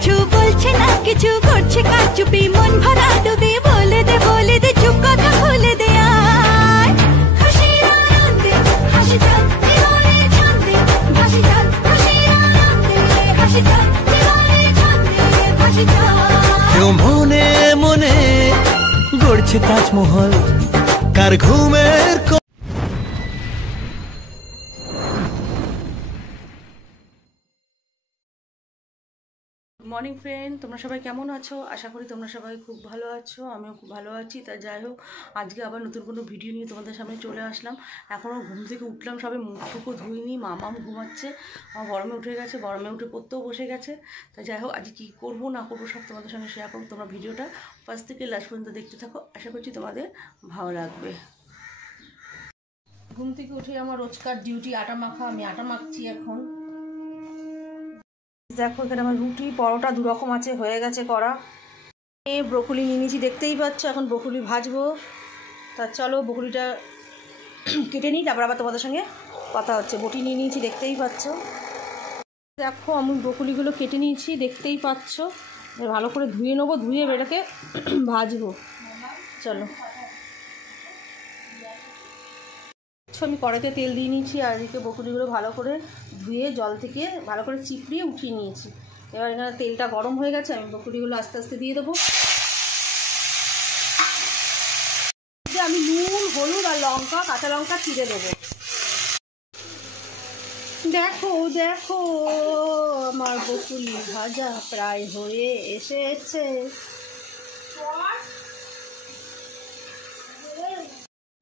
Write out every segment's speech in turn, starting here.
কিছু বলছে না, কিছু করছে কারচুপি, মন ভরা ডুবি, বলে দে চুপ কথা খুলে দে। আয় খুশির আনন্দে হাসি যাক জীবনে ছন্দে ভাসি যাক, খুশির আনন্দে হাসি যাক জীবনে ছন্দে ভাসি যাক। কেউ মনে মনে গড়ছে তাজমহল, কার ঘুমের মর্নিং ফ্রেন্ড, তোমরা সবাই কেমন আছো? আশা করি তোমরা সবাই খুব ভালো আছো, আমিও খুব ভালো আছি। তা যাই হোক, আজকে আবার নতুন কোনো ভিডিও নিয়ে তোমাদের সামনে চলে আসলাম। এখনও ঘুম থেকে উঠলাম, সবে মুখটুকু ধুইনি, মামাম ঘুমাচ্ছে, আমার গরমে উঠে গেছে, গরমে উঠে পড়তেও বসে গেছে। তা যাই হোক, আজকে কী করবো না করবো সব তোমাদের সঙ্গে শেয়ার করবো। তোমরা ভিডিওটা ফার্স্ট থেকে লাস্ট পর্যন্ত দেখতে থাকো, আশা করছি তোমাদের ভালো লাগবে। ঘুম থেকে উঠে আমার রোজকার ডিউটি আটা মাখা, আমি আটা মাখছি এখন। দেখো এখানে আমার রুটি পরোটা দু রকম আছে, হয়ে গেছে করা। ব্রোকলি নিয়ে নিয়েছি, দেখতেই পাচ্ছ। এখন ব্রোকলি ভাজবো। তা চলো ব্রোকলিটা কেটে নিই, তারপর আবার তোমাদের সঙ্গে কথা হচ্ছে। বটি নিয়ে নিয়েছি, দেখতেই পাচ্ছ। দেখো আমি ব্রোকলিগুলো কেটে নিয়েছি, দেখতেই পাচ্ছ। ভালো করে ধুয়ে নেবো, ধুয়ে বেটাকে ভাজবো। চলো আমি কড়াইতে তেল দিয়ে নিয়েছি, আর এদিকে বকুলিগুলো ভালো করে ধুয়ে জল থেকে ভালো করে চিপড়িয়ে উঠিয়ে নিয়েছি। এবার এখানে তেলটা গরম হয়ে গেছে, আমি বকুলিগুলো আস্তে আস্তে দিয়ে দেবো। আমি নুন, হলুদ আর লঙ্কা, কাঁচা লঙ্কা চিড়ে দেবো। দেখো দেখো আমার বকুলি ভাজা প্রায় হয়ে এসেছে।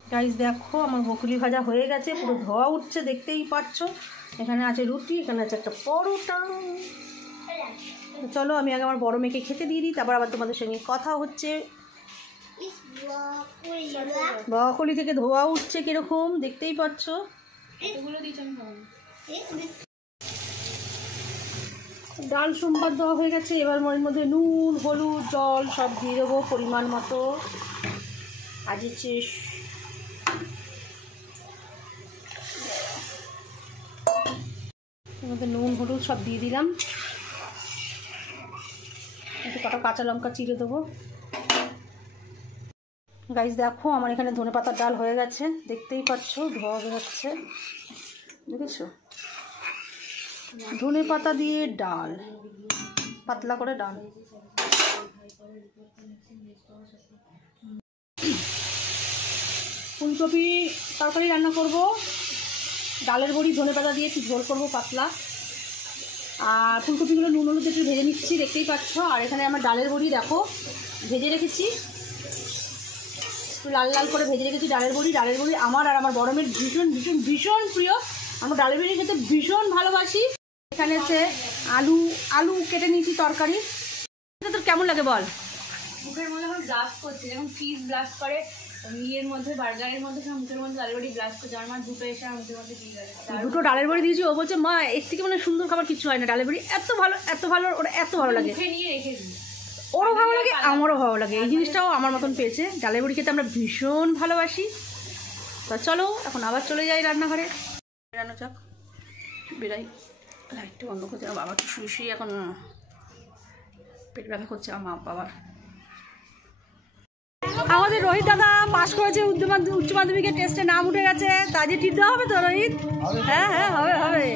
গাইস দেখো আমার বকুলি ভাজা হয়ে গেছে, পুরো ধোয়া উঠছে, দেখতেই পাচ্ছ। এখানে আছে রুটি, এখানে আছে একটা পরোটা। চলো আমি আগে আমার বড় মেয়েকে খেতে দিয়ে দিই, তারপর আবার তোমাদের সঙ্গে কথা হচ্ছে। বকুলি থেকে ধোয়া উঠছে কিরকম, দেখতেই পাচ্ছ। ডাল সোমবার দেওয়া হয়ে গেছে, এবার মনের মধ্যে নুন, হলুদ, জল সব দিয়ে দেবো পরিমাণ মতো। আজকে মধ্যে নুন হলুদ সব দিয়ে দিলাম। একটু কটা কাঁচা লঙ্কা চিড়ে দেবো। গাইস দেখো আমার এখানে ধনেপাতার ডাল হয়ে গেছে, দেখতেই পাচ্ছ, ধোয়া বেরোচ্ছে, দেখেছো? ধনেপাতা দিয়ে ডাল, পাতলা করে ডাল। ফুলকপি তরকারি রান্না করব, ডালের বড়ি ধনেপাতা দিয়ে একটু ঝোল করবো পাতলা। আর ফুলকপিগুলো নুন হলুদ একটু ভেজে নিচ্ছি, দেখতেই পাচ্ছ। আর এখানে আমার ডালের বড়ি দেখো ভেজে রেখেছি, একটু লাল লাল করে ভেজে রেখেছি ডালের বড়ি। ডালের বড়ি আমার আর আমার বড় মেয়ের ভীষণ ভীষণ ভীষণ প্রিয়, আমরা ডালের বড়ি খেতে ভীষণ ভালোবাসি। এখানে হচ্ছে আলু কেটে নিয়েছি তরকারি। তোর কেমন লাগে বল? মুখের মধ্যে এখন ব্লাস্ট করছে, যেমন চিজ ব্লাস্ট করে ইয়ের মধ্যে, বার্গারের মধ্যে মুখের মধ্যে ডালের বড়ি ব্লাস্ট করছে। আমার দুটো এসে আমার মুখের মধ্যে দিয়ে গেছে। দুটো ডালের বড়ি দিয়েছি, ও বলছে মা এর থেকে মানে সুন্দর খাবার কিছু হয় না, ডালের বড়ি এত ভালো, ওটা এত ভালো লাগে। মুখে নিয়ে রেখে দিই, ওরও ভালো লাগে, আমারও ভালো লাগে। এই জিনিসটাও আমার মতন পেয়েছে, ডালের বড়ি খেতে আমরা ভীষণ ভালোবাসি। তা চলো এখন আবার চলে যাই রান্নাঘরে, রান্না চাক বেরাই। লাইটটা বন্ধ করছে, বাবা একটু শুয়ে এখন পেট ব্যথা করছে আমার বাবার। আমাদের রোহিত দাদা পাস করেছে উচ্চ মাধ্যমিকের টেস্টে, নাম উঠে গেছে। তা যে টিপ দেওয়া হবে তো রোহিত? হ্যাঁ হ্যাঁ হবে হবে।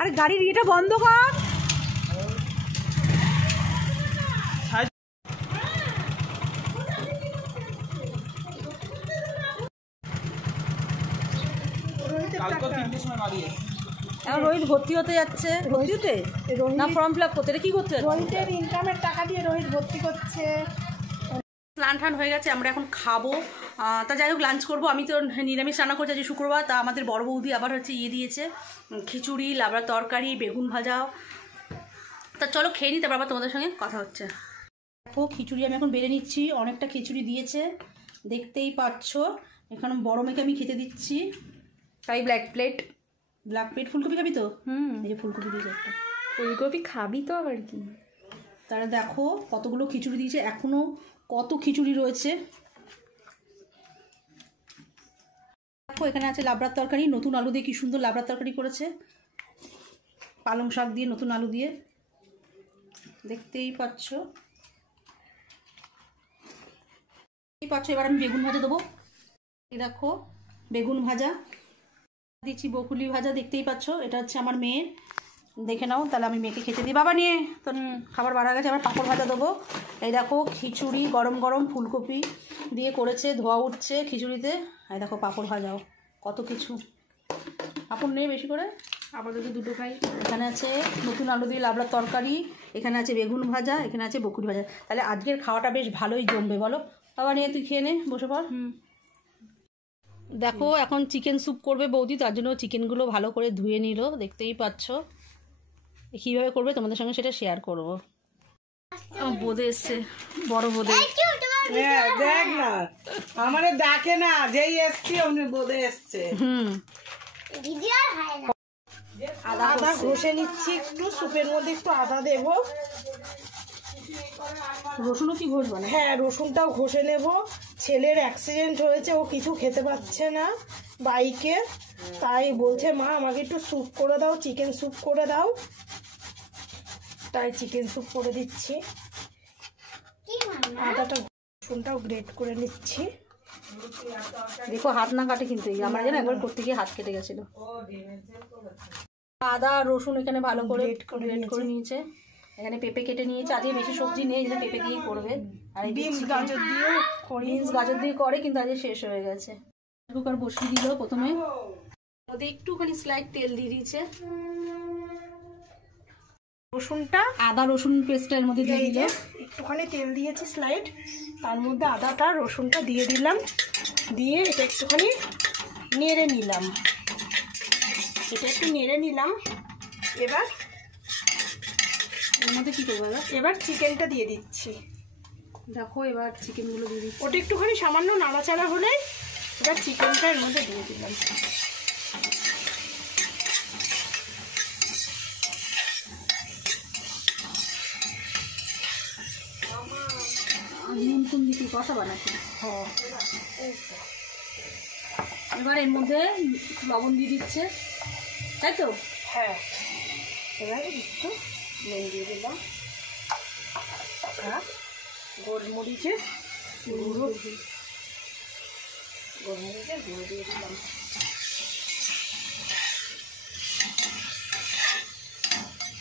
আরে গাড়ির ইয়েটা বন্ধ কর। এখন রোহিত ভর্তি হতে যাচ্ছে, ভর্তি হতে না ফর্ম ফিল আপ করতে, কি করতে যাচ্ছে? রোহিতের ইনকামের টাকা দিয়ে রোহিত ভর্তি করছে। স্নান টান হয়ে গেছে, আমরা এখন খাবো। তা যাই হোক লাঞ্চ করবো। আমি তো নিরামিষ রান্না করছি, আজ শুক্রবার। তা আমাদের বড় বৌদি আবার হচ্ছে দিয়েছে খিচুড়ি, লাবড়া তরকারি, বেগুন ভাজা। তা চলো খেয়ে নিই, তারপর আবার তোমাদের সঙ্গে কথা হচ্ছে। দেখো খিচুড়ি আমি এখন বেড়ে নিচ্ছি, অনেকটা খিচুড়ি দিয়েছে, দেখতেই পাচ্ছ। এখানে বড় মেয়েকে আমি খেতে দিচ্ছি। তাই ব্ল্যাক প্লেট ফুলকপি খাবি তো? এই যে ফুলকপি দিয়েছে একটা। ফুলকপি খাবি তো আবার কি? তারা দেখো কতগুলো খিচুড়ি দিয়েছে, এখনও কত খিচুড়ি রয়েছে। দেখো এখানে আছে লাবড়ার তরকারি, নতুন আলু দিয়ে কি সুন্দর লাবড়ার তরকারি করেছে, পালং শাক দিয়ে নতুন আলু দিয়ে, দেখতেই পাচ্ছ। এবার আমি বেগুন ভাজা দেবো। এই দেখো বেগুন ভাজা দিচ্ছি, বকুলি ভাজা, দেখতেই পাচ্ছ। এটা হচ্ছে আমার মেয়ের, দেখে নাও। তাহলে আমি মেয়েকে খেতে দিই। বাবা নিয়ে তোর খাবার বাড়া গেছে। আবার পাঁপড় ভাজা দেবো। এই দেখো খিচুড়ি গরম গরম ফুলকপি দিয়ে করেছে, ধোয়া উঠছে খিচুড়িতে। এই দেখো পাঁপড় ভাজাও, কত কিছু। পাঁপড় নেই বেশি করে, আপাতত দুটো খাই। এখানে আছে নতুন আলু দিয়ে লাবড়ার তরকারি, এখানে আছে বেগুন ভাজা, এখানে আছে বকুলি ভাজা। তাহলে আজকের খাওয়াটা বেশ ভালোই জমবে বলো। বাবা নিয়ে তুই খেয়ে নে, বসে পড়। দেখো এখন চিকেন স্যুপ করবে বৌদি, তার জন্য চিকেনগুলো ভালো করে ধুয়ে নিল, দেখতেই পাচ্ছ। কীভাবে করবে তোমাদের সঙ্গে সেটা শেয়ার করবো। আমার বোঁদে এসছে, বড় বোঁদে। হ্যাঁ দেখ না, আমারে ডাকে না, যেই এসছি অমনি বোধে এসছে। আদা ঘষে নিচ্ছি একটু, স্যুপের মধ্যে একটু আদা দেবো। রসুনও কি ঘষবো না? হ্যাঁ রসুনটাও ঘষে নেব। ছেলের অ্যাক্সিডেন্ট হয়েছে, ও কিছু খেতে পাচ্ছে না বাইকে, তাই বলছে মা আমাকে একটু স্যুপ করে দাও, চিকেন স্যুপ করে দাও। তাই চিকেন স্যুপ করে দিচ্ছি। আদাটা রসুনটাও গ্রেট করে নিচ্ছি। দেখো হাত না কাটে কিন্তু, আমার যেন একবার করতে গিয়ে হাত কেটে গেছিল। আদা রসুন এখানে ভালো করে গ্রেট করে নিয়েছে। এখানে পেঁপে কেটে নিয়েছে, আজকে বেশি সবজি নেই, এখানে পেঁপে দিয়ে করবে। আর বিনস গাজর দিয়েও করি, বিনস গাজর দিয়ে করে, কিন্তু আজকে শেষ হয়ে গেছে। কুকার বসিয়ে দিল প্রথমে, ওদের একটুখানি স্লাইড তেল দিয়ে দিয়েছে। রসুনটা আদা রসুন পেস্টটা এর মধ্যে দিয়ে দিল। একটুখানি তেল দিয়েছি স্লাইড, তার মধ্যে আদাটা রসুনটা দিয়ে দিলাম, দিয়ে এটা একটুখানি নেড়ে নিলাম। এটা একটু নেড়ে নিলাম। এবার এর মধ্যে কি করবো? এবার চিকেনটা দিয়ে দিচ্ছি। দেখো এবার চিকেনগুলো দিয়ে দিচ্ছি। ওটা একটুখানি সামান্য নাড়াচাড়া হলে এবার চিকেনটা এর মধ্যে দিয়ে দিলাম। নুন কোন দিকে কষা বানাচ্ছি। হ্যাঁ এবার এর মধ্যে লবণ দিয়ে দিচ্ছে, তাই তো? হ্যাঁ এবার একটু নুন দিয়ে দিলাম, আর গোলমরিচের গুঁড়ো দিয়ে দিলাম।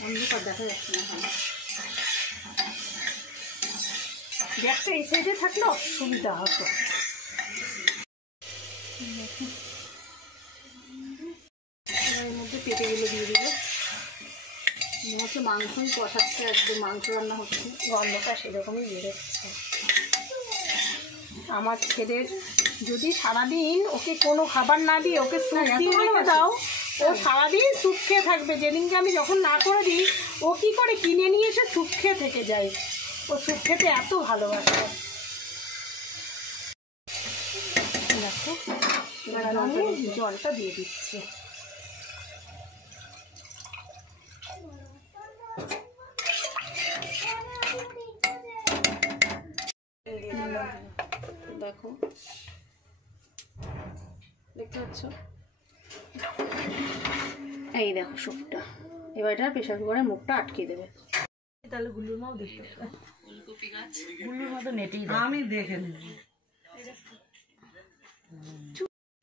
অন্ধকার দেখা যাচ্ছে না। গ্যাসটা এই সাইডে থাকলে অসুবিধা হতো। এর মধ্যে পেঁপেগুলো দিয়ে দিল। মনে হচ্ছে মাংসই কষাচ্ছে, একদম মাংস রান্না হচ্ছে। গন্ধটা সেরকমই বেরোচ্ছে। আমার ছেলের যদি সারাদিন ওকে কোনো খাবার না দিয়ে ওকে স্যুপ দিয়ে রেখে দাও, ও সারাদিন স্যুপ খেয়ে থাকবে। যেদিনকে আমি যখন না করে দিই, ও কি করে কিনে নিয়ে এসে স্যুপ খেয়ে থেকে যায়। ও স্যুপ খেতে এত ভালোবাসে। দেখো এবার আমি জলটা দিয়ে দিচ্ছি। দেখো দেখতে পাচ্ছ, এই দেখো স্যুপটা। এবার এটা প্রেশার কুকারে মুখটা আটকে দেবে। তাহলে গুলুর মাও দেখতে পাবে, ফুলকপি গাছ গুলোর মতো নেটেই আমি দেখে নেব।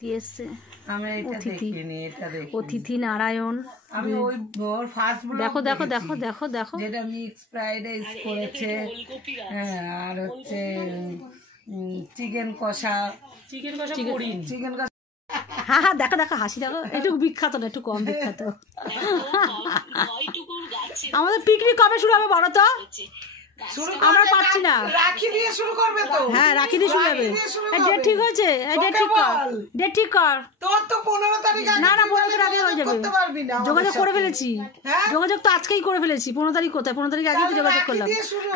এসছে আমি এটা অতিথি। দেখিনি, এটা দেখি। অতিথি নারায়ণ। আমি ওই ওর ফার্স্ট ব্লগ দেখো দেখো দেখো দেখো দেখো যেটা মিক্স ফ্রাইড রাইস করেছে, হ্যাঁ, আর হচ্ছে চিকেন কষা। চিকেন কষা হ্যাঁ হ্যাঁ দেখো দেখো হাসি দেখো, একটু বিখ্যাত না, একটু কম বিখ্যাত। আমাদের পিকনিক কবে শুরু হবে বলো তো? আমরা পাচ্ছি না। রাখি দিয়ে শুরু করবে তো? হ্যাঁ রাখি দিয়ে শুরু হবে। ডেট ঠিক হয়েছে, ডেট ঠিক কর, ডেট ঠিক কর। তোর তো 15 তারিখ আগে। না না 15 তারিখ আগে হয়ে যাবে। করতে পারবি না। যোগাযোগ করে ফেলেছি, যোগাযোগ তো আজকেই করে ফেলেছি। 15 তারিখ কোথায়? 15 তারিখ আগে তো যোগাযোগ করলাম।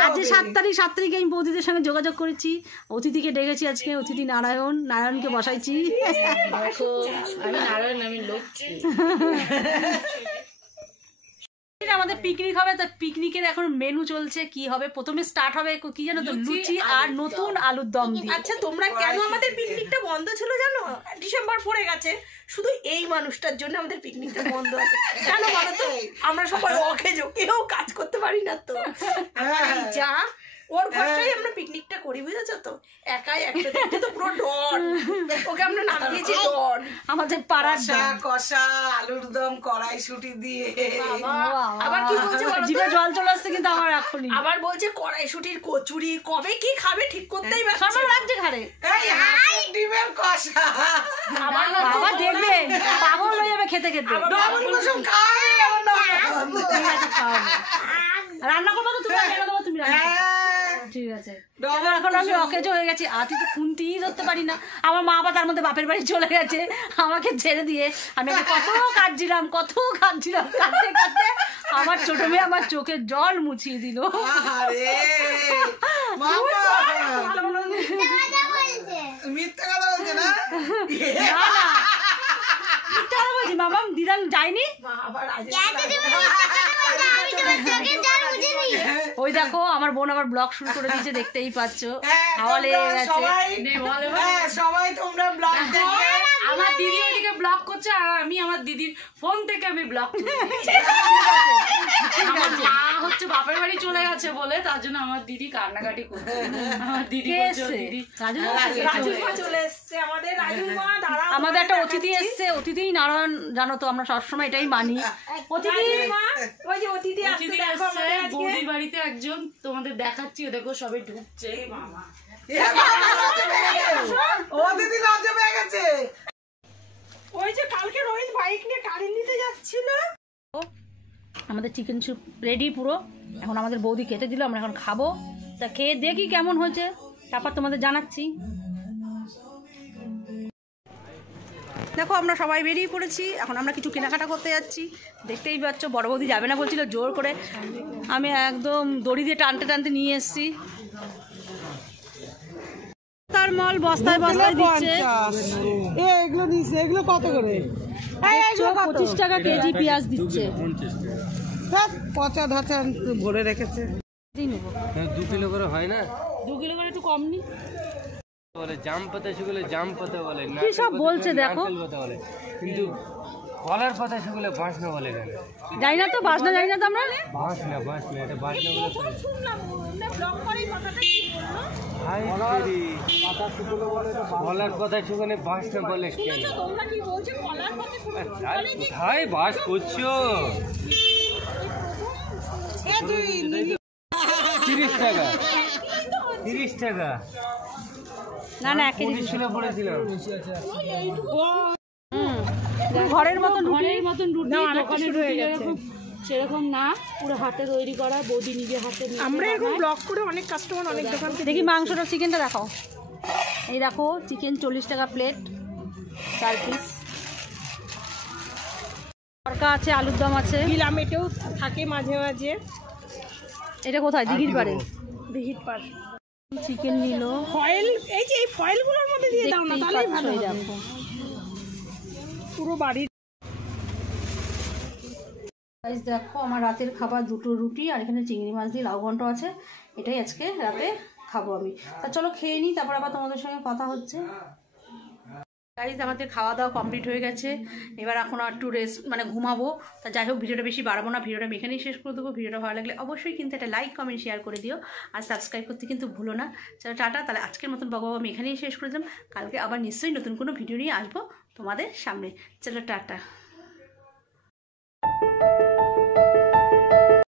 আজ যে 7 তারিখে আমি বৌদিদের সঙ্গে যোগাযোগ করেছি, অতিথিকে ডেকেছি আজকে। অতিথি নারায়ণ, নারায়ণকে বসাইছি। দেখো আমি নারায়ণ, আমি লক্ষ্মী। আমাদের পিকনিক হবে, তো পিকনিকের এখন মেনু চলছে কি হবে। প্রথমে স্টার্ট হবে কি জানো তো, লুচি আর নতুন আলুর দম দিয়ে। আচ্ছা তোমরা কেন আমাদের পিকনিকটা বন্ধ ছিল জানো? ডিসেম্বর পড়ে গেছে, শুধু এই মানুষটার জন্য আমাদের পিকনিকটা বন্ধ আছে। কেন বলো তো? আমরা সবাই অকেজো, কেউ কাজ করতে পারি না তো। যা ওর ভরসায় আমরা পিকনিকটা করি, বুঝেছো তো? একাই একটা দেখতে তো পুরো ডন, ওকে আমরা নাম দিয়েছি ডন। আমাদের পাড়ার কষা আলুর দম কড়াইশুঁটি দিয়ে। আবার কি বলছে বলো তো? জিভে জল চলে আসছে কিন্তু আমার এখনই। আবার বলছে কড়াইশুঁটির কচুরি, কবে কি খাবে ঠিক করতেই পারছে সব রাজ্যে ঘাড়ে। এই হাঁসের ডিমের কষা। বাবা দেখবে পাগল হয়ে যাবে খেতে খেতে। ডবল কুসুম খাবে আমার না। ঠিক আছে, খাওয়াবো। রান্না করবো তো তুমি, রান্না দেবো তুমি রান্না করবে। ঠিক আছে, এখন আমি অকেজো হয়ে গেছি, আতি তো খুনতেই ধরতে পারি না। আমার মা আবার তার মধ্যে বাপের বাড়ি চলে গেছে আমাকে ছেড়ে দিয়ে। আমি আগে কত কাঁদছিলাম কাঁদতে কাঁদতে আমার ছোট মেয়ে আমার চোখের জল মুছিয়ে দিল। আরে বাবা মিথ্যা কথা বলছে না? না না মিথ্যা কথা বলছি, মামা দিদান যায়নি। ওই দেখো আমার বোন আবার ব্লগ শুরু করে দিয়েছে, দেখতেই পাচ্ছ। হাওয়া লেগে গেছে। সবাই তোমরা ব্লগ দেখবে। আমার দিদি ওইদিকে ব্লক করছে আর আমি আমার দিদির ফোন থেকে আমি ব্লক আমার মা হচ্ছে বাপের বাড়ি চলে গেছে বলে, তার জন্য আমার দিদি কান্নাকাটি করছে। আমার দিদি বলছে, দিদি রাজুমা চলে এসছে আমাদের। রাজুমা দাঁড়াও, আমাদের একটা অতিথি এসছে, অতিথি নারায়ণ, জানো তো আমরা সবসময় এটাই মানি। অতিথি ওই যে অতিথি আসছে, দিদি দেখো আসছে আমাদের আজকে। বৌদির বাড়িতে একজন, তোমাদের দেখাচ্ছি, ও দেখো সবাই ঢুকছে। ও দিদি লজ্জা পেয়ে গেছে। ওই যে কালকে রোহিত বাইক নিয়ে কারেন্ট দিতে যাচ্ছিল। আমাদের চিকেন স্যুপ রেডি পুরো। এখন আমাদের বৌদি খেতে দিল, আমরা এখন খাবো। তা খেয়ে দেখি কেমন হয়েছে, তারপর তোমাদের জানাচ্ছি। দেখো আমরা সবাই বেরিয়ে পড়েছি, এখন আমরা কিছু কেনাকাটা করতে যাচ্ছি। দেখতেই পাচ্ছ বড় বৌদি যাবে না বলছিল, জোর করে আমি একদম দড়ি দিয়ে টানতে টানতে নিয়ে এসেছি। তার মাল বস্তায় বস্তায় দিচ্ছে। এগুলো নিচ্ছে, এগুলো কত করে? 25 টাকা কেজি পেঁয়াজ দিচ্ছে। পচা ধাচা ভরে রেখেছে। 2 কিলো করে হয় না? 2 কিলো করে একটু কম নি বলে জাম পাতা, সেগুলো জাম পাতা বলে, কি সব বলছে দেখো। নারকেল পাতা বলে, কিন্তু কলার পাতা সেগুলো বাঁশনা বলে। কেন যাই না তো, বাসনা যাই না তো আমরা। বাঁশনা এটা বাঁশনা বলে। শুনলাম ব্লগ করেই কথাটা কি বললো। কলার পাতা সেখানে বাঁশনা বলে কেন? তোমরা কি বলছো কলার কথা শুনে? কোথায় বাস করছো? 30 টাকা 30 টাকা। না না 1 কেজি ছিল পড়েছিলাম। ঘরের মতন ঘরের মতন রুটি দোকানে রুটি যেরকম সেরকম না, পুরো হাতে তৈরি করা, বৌদি নিজে হাতে আমরা এরকম ব্লগ করে অনেক কাস্টমার অনেক দোকান থেকে। দেখি মাংসটা, চিকেনটা দেখাও। এই দেখো চিকেন 40 টাকা প্লেট, 4 পিস। তরকা আছে, আলুর দম আছে। গিলামেটেও থাকে মাঝে মাঝে। এটা কোথায়? দিঘির পাড়ে। দিঘির পার চিকেন নিল, ফয়েল, এই যে এই ফয়েলগুলোর মধ্যে দিয়ে দাও না, তাহলেই ভালো হবে। দেখো পুরো বাড়ির। দেখো আমার রাতের খাবার 2টো রুটি আর এখানে চিংড়ি মাছ দিয়ে লাউ ঘন্ট আছে। এটাই আজকে রাতে খাবো আমি। তা চলো খেয়ে নিই, তারপর আবার তোমাদের সঙ্গে কথা হচ্ছে। গাইজ আমাদের খাওয়া দাওয়া কমপ্লিট হয়ে গেছে, এবার এখন একটু রেস্ট মানে ঘুমাবো। তা যাই হোক ভিডিওটা বেশি বাড়াবো না, ভিডিওটা আমি এখানেই শেষ করে দেবো। ভিডিওটা ভালো লাগলে অবশ্যই কিন্তু একটা লাইক কমেন্ট শেয়ার করে দিও, আর সাবস্ক্রাইব করতে কিন্তু ভুলো না। চলো টাটা, তাহলে আজকের মতন বকবক আমি এখানেই শেষ করে দিলাম। কালকে আবার নিশ্চয়ই নতুন কোনো ভিডিও নিয়ে আসবো তোমাদের সামনে। চলো টাটা।